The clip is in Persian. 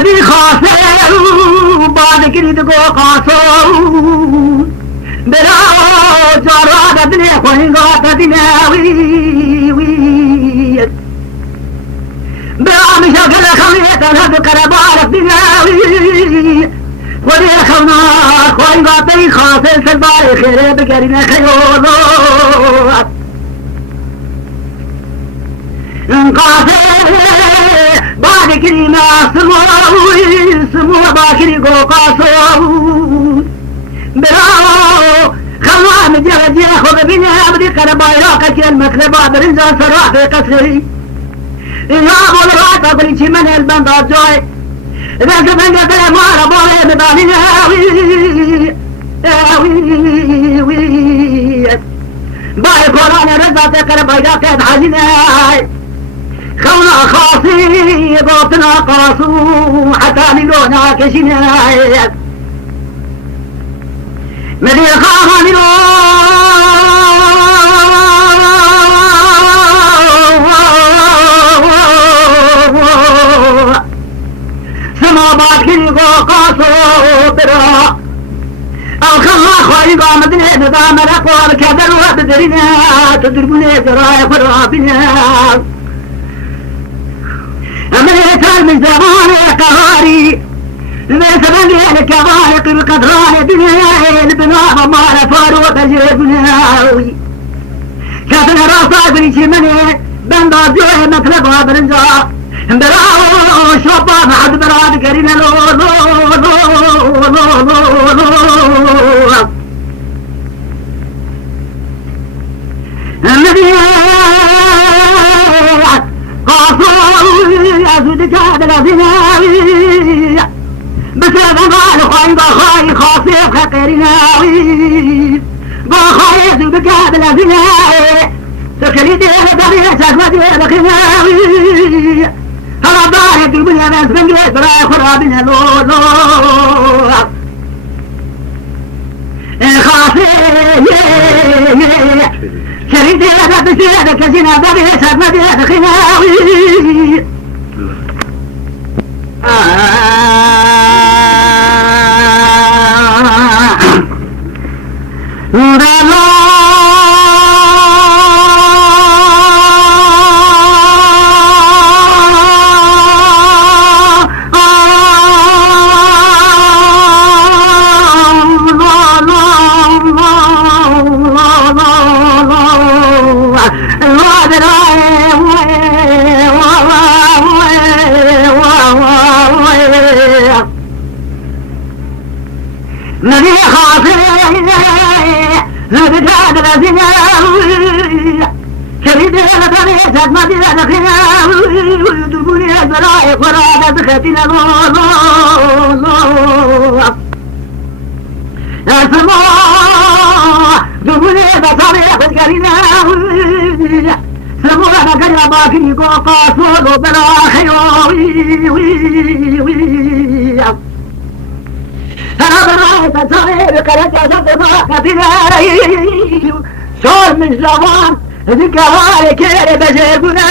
نبی خاصه بعد کرد گو قاسو برا جارا دنیا خوین گا دنیا وی برا مشاكل خميت انا بكربار الدنيا ودي خونا خوين غاطي خاصل سلباري خير بكرنا خيولو قاسل بعد كرينا سمو باكري قو قاسو براو خوان جاجي خذ بنا بدي كرباي راكك المكلبة برنجا سراح في قصري يا أبو الرات أقولي شي من البند جوي إذا كنت أنت ما ربوي بداني وي باي قرآن رزا تكر بيدا كيد حزينة خونا خاصي باطنا قاسو حتى ملونا كشينا مدير خاها سما باكري قاسو برا الخلا خوي قامدني نظام رقوا الكدر وبدرنا تدربني زرايا فرابنا أمريكا من زمان قهاري ليس بني الكوارق القدران دنيا البناء مال فارو تجربناوي كاتنا راسا بني مني بندا جوه مطلبها برنجا براو شوبا بعد براد كرينا لو لو لو لو لو النبي قاصر أزود كاد الأذناوي بس هذا قال خاي بخاي خاصف خقرناوي بخاي أزود كاد الأذناوي سكريتي هذا سكرتي الخناوي هذا ضاحك الدنيا ناس بنجي براي خرابنا لو لو خاصف شريدي هذا بسيادة كزينة بابي سكرتي الخناوي نبي خاصي نبتاد الأزناوي شريد الفريسة مدينة الخناوي ويدبني البرائق ورادة بختنا السماء دبني بطريق الكريناوي سمونا كريا باكري قاصول بلا خيوي أنا برأيت صغير كرجع صدماء كبيري شور من زمان ذكرى كيري بجيبنا